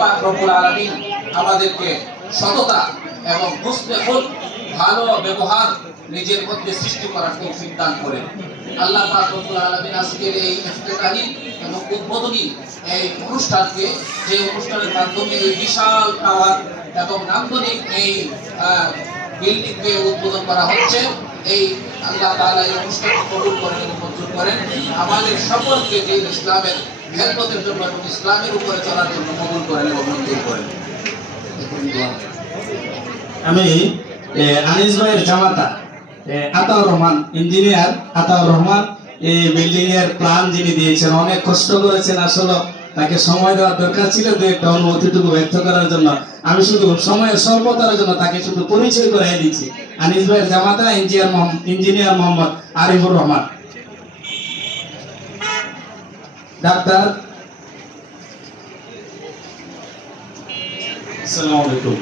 পাক রব্বুল আলামিন আমাদেরকে সততা এবং মুসলিহুল ভালো ব্যবহার নিজের মধ্যে সৃষ্টি করার তৌফিক দান করেন। আল্লাহ পাক রব্বুল আলামিন আজকের এই ইফতিতাহি এবং উদ্বোধনী এই অনুষ্ঠানকে, যে অনুষ্ঠানের মাধ্যমে এই বিশাল টাওয়ার এবং নান্দনিক এই বিল্ডিংকে উদ্বোধন করা হচ্ছে, এই আল্লাহ তাআলা এই অনুষ্ঠানকে কবুল করেন এবং মঞ্জুর করেন। আমাদের সকলকে দিন ইসলামের খেদমতের জন্য এবং ইসলামের উপরে চলার জন্য কবুল করেন এবং মঞ্জুর করেন। আমি আনিস ভাইয়ের জামাতা আতাউর রহমান, ইঞ্জিনিয়ার আতাউর রহমান, এই বিল্ডিং এর প্ল্যান যিনি দিয়েছেন, অনেক কষ্ট করেছেন। আসলে তাকে সময় দেওয়ার দরকার ছিল, দু একটা অনুমতিটুকু ব্যক্ত করার জন্য। আমি শুধু সময়ের স্বল্পতার জন্য তাকে শুধু পরিচয় করাই দিচ্ছি। আনিস ভাইয়ের জামাতা ইঞ্জিনিয়ার মোহাম্মদ আরিফুর রহমান। ডাক্তার, আসসালামু আলাইকুম।